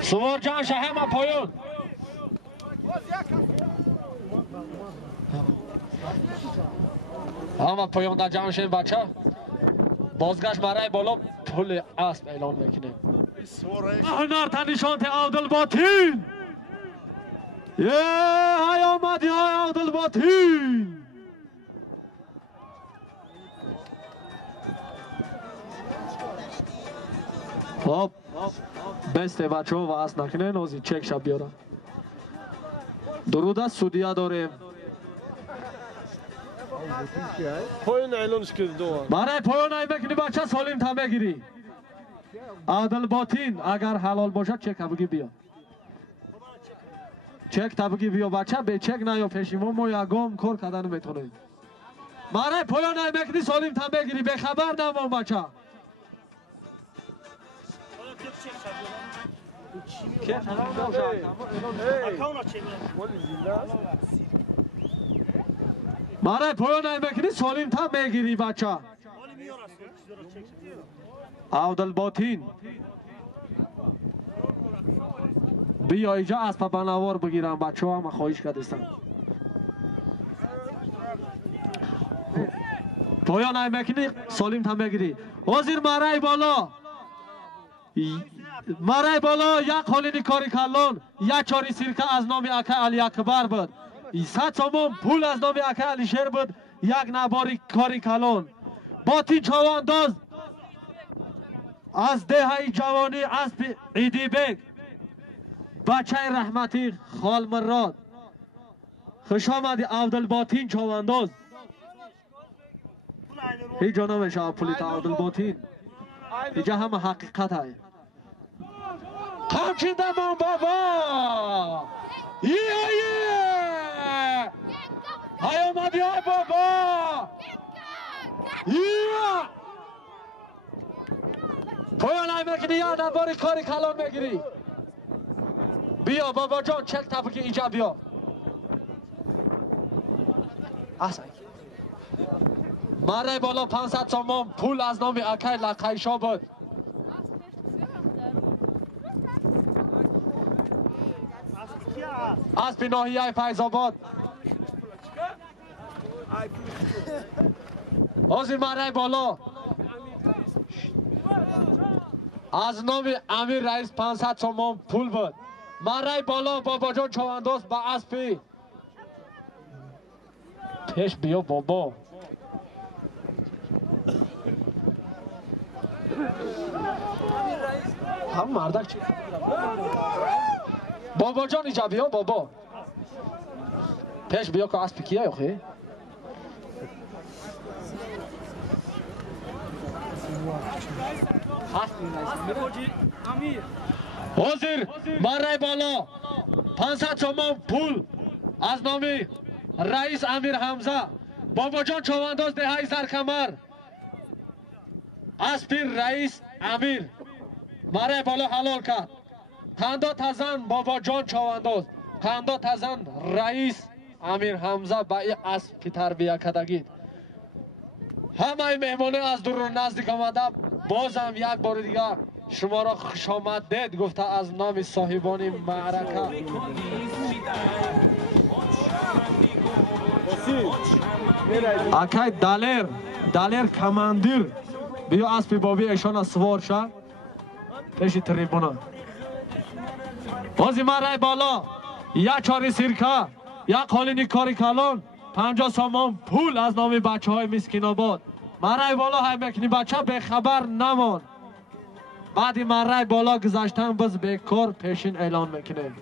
سوار جان همه پایون همه پایون در جان شیم بچه بازگشت برای بالا پول اسب اعلان میکنیم هنر تنشانت عبدالباطن های آمدی های عبدالباطن خب بست بچه ها و از نکنه نازی چک شب بیارم درود از سودیه داریم پایون اعلانش کرد دوان برای پایون ای بکنی بچه سالیم تا بگیری عبدالباطن اگر حلال باشد چک بگی بیا چک تبگی بیا بچه به چک نیا پیشیمون ما یکم کار کردن میتونیم برای پایون ای بکنی سالیم تا بگیری به خبر نمان بچه برای پایان ای بکنی سالیم تا میگیری بچه عبدالباطن بیا اینجا اسب بنوار بگیرم بچه ها همه خواهش کردستم پایان ای بکنی سالیم تا میگیری وزیر مرای بالا مرای بالا یک خالینی کاری کلان یک چاری سیرکه از نام اکه علی اکبر بود 100 سوم پول از نام اکه علی شیر بود یک نباری کاری کلان باطن چوانداز از دهی جوانی اسب عیدی بیگ بچه رحمتی خال مراد خوش آمدی عبدالباطن چوانداز هیچ جا نمیشه پولیت عبدالباطن اینجا همه حقیقت های قمچین دمان بابا های آمدی های بابا پایان های میکنی یا نباری کاری کلان میگیری بیا بابا جان چک تبکی اینجا بیا احسن مرای بالا 500 سوم پول از نام اکای لقیشا بود از ناحیه فیض‌آباد حاضر مرای بالا از نام امیر رئیس 500 سوم پول بود مرای بالا بابا جان چوانداز با اسبی پیش بیا بابا هم مردک چی بابا جان اینجا بیا بابا پیش بیا که اسب کیه آخه حاضر مرای بالا 500 سوم پول از نام رئیس امیر حمزه بابا جان چوانداز دهی سرکمر اسب رئیس امیر مرای بالا حلال کرد خندا تزن بابا جان چوانداز خندا تزن رئیس امیر حمزه با این اسب که تربیه کردگید همه مهمانه از دور و نزدیک آمده بازم یک بار دیگه شما را خوش آمد دید گفته از نام صاحبان معرکه اکای دلیر کماندیر بیا اسب بابی ایشان سوار شد پیش تریبونا بازی مرای بالا یک چاری سیرکه یک خالینی کاری کلان 50 سوم پول از نام بچه های مسکین آباد مرای بالا های میکنی بچه به خبر نمان بعدی مرای بالا گذاشتن بز به کار پیشین اعلان میکنه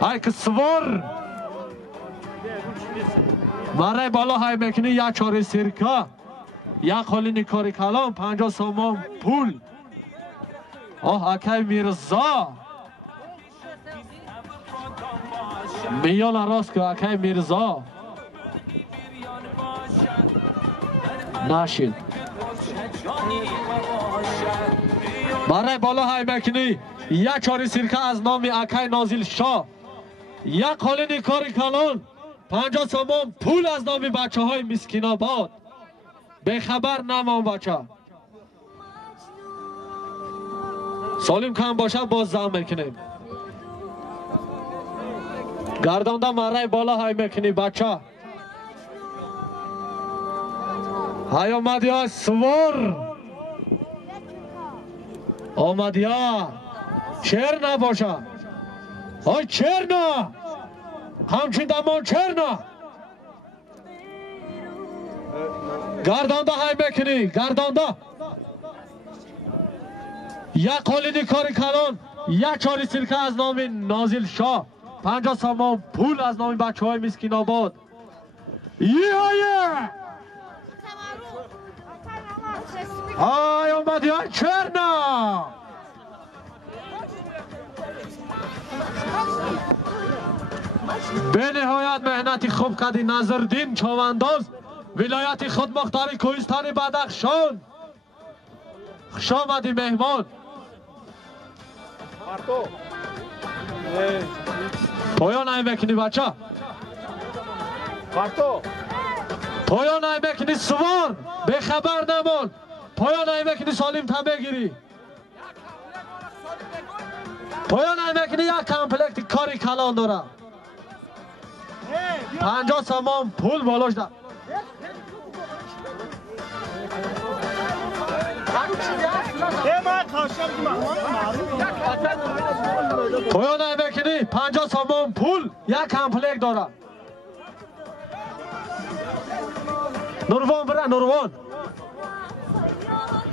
های که سوار مرای بالا های میکنی یک چاری سیرکه یک خالینی کاری کلان 50 سوم پول اکای میرزا میان راست که اکای میرزا نشید برای بالا های مکنی یک چاری سیرکه از نام اکای نازل شاه یک خالینی کاری کلان 50 سوم پول از نام بچه های مسکین آباد به خبر نمان بچه سالم کم باشه باز زم میکنیم. گردانده مره بالا های میکنی بچه. های آمدی های سوار. آمدی ها چر نباشه. های چر نه. همچین دمان چر نه. گردانده های میکنی گردانده. یک قالینی کاری کلان یک چاری سرکه از نام نازل شاه 50 سامان پول از نام بچه های مسکین آباد. های آمدی های چرنا. به نهایت مهنتی خوب کردی نظردین چوانداز ولایت خود مختاری کوهستان بدخشان. خوش آمدی مهمان. پایان های میکنی بچه. پایان های میکنی سوار به خبر نمان. پایان های میکنی سالم تا بگیری. پایان های میکنی یک کمپلکت کاری کلان داره. 50 سامان پول بالاش ده. پایان های میکنی 50 سامان پول یک کمپلکت داره. نوروان بره نوروان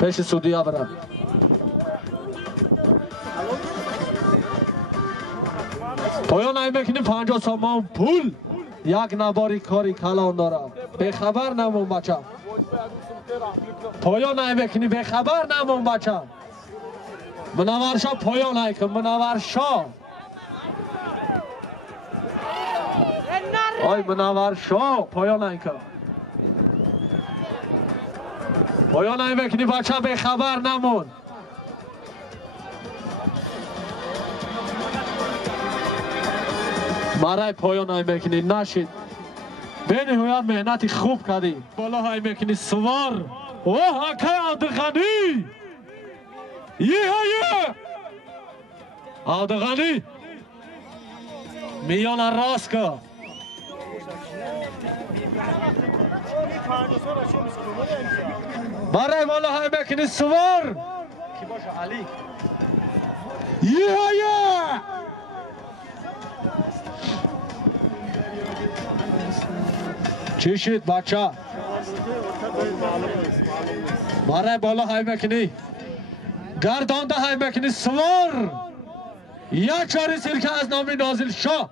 پیش سودیا بره. پایان های میکنی 50 سامان پول یک نباری کاری کلان داره. به خبر نمون بچه. پایان های میکنی به خبر نمون بچه. منور شا پایان های کن منور شا. آی منور شا پایان های کن. پایان های میکنی بچه به خبر نمون. مرای پایان های میکنی نشید. به نهایت مهنتی خوب کردی. بالا های میکنی سوار. اوه اکای عبدالغنی. یه عبدالغنی میان راست که برای بالا های میکنی سوار. کی باشه علی. یه چی شد بچه. برای بالا های میکنی گردانده های میکنی سوار. یک چاری سرکه از نام نازل شاه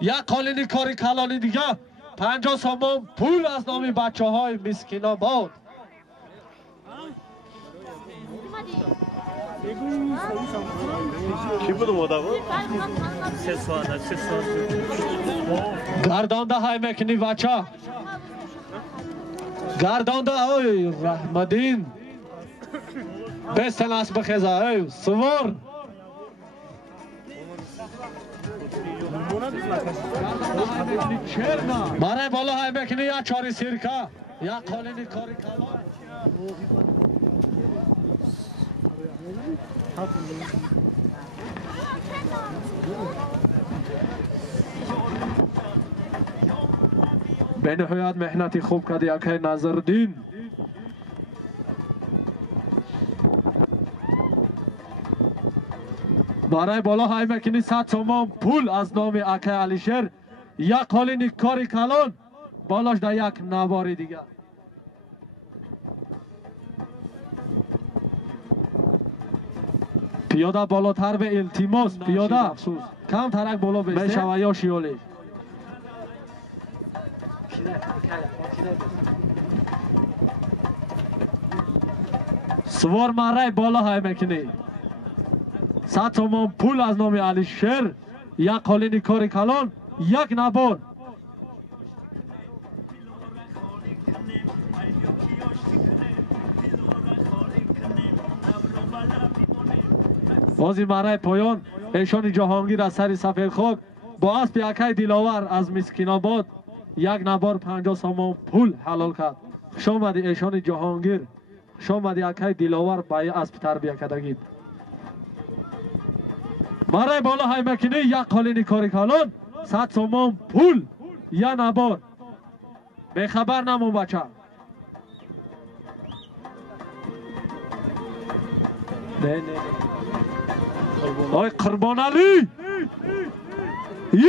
یک قالینی کاری کلانی دیگه 50 سامان پول از نام بچه های مسکین آباد. کی بود مدام؟ گردانده های میکنی بچه. گردانده های رحمدین بستن اسب خیزه های سوار. برای بالا های میکنی یک چاری سرکه یک قالینی کاری کلان. به نهایت مهنتی خوب کردی اکای نظردین. برای بالا های میکنی 100 سامان پول از نام اکای علیشر یک قالینی کاری کلان بالاش در یک نواری دیگه. پیاده بالاتر به التماس پیاده کم ترک بالا بشوه یا شیالی. سوار مره بالا های میکنی 100 تومان پول از نام علی شر یک قالینی کاری کلان یک نبار. بازی مره پایان ایشان جهانگیر از سری سفید خاک با اسب یکای دلاور از مسکین آباد یک نبار 50 سامان پول حلال کرد. خوش آمدی ایشان جهانگیر. خوش آمدی یکای دلاور با اسب تربیه کردگید. برای بالا های مکینی یک قالین کاری کالون 100 سوم پول یا نبار بخبر نمون بچه نه آی قربان علی یه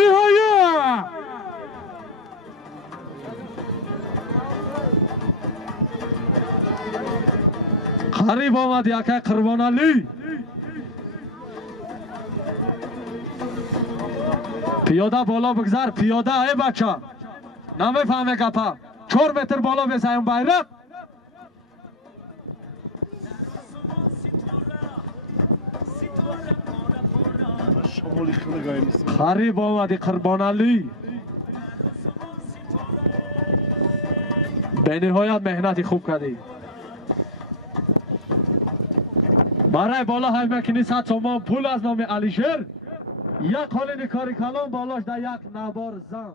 قریب آمد یکه قربان علی پیاده بالا بگذار پیاده ای بچه نمیفهمه گپا 4 متر بالا بزنیم بیرق قریب آمدی قربان علی به نهایت مهنتی خوب کردی برای بالا های مکنی 100 تومان پول از نام علیشیر یک قالین کاری کلان بالاش در یک نوار زن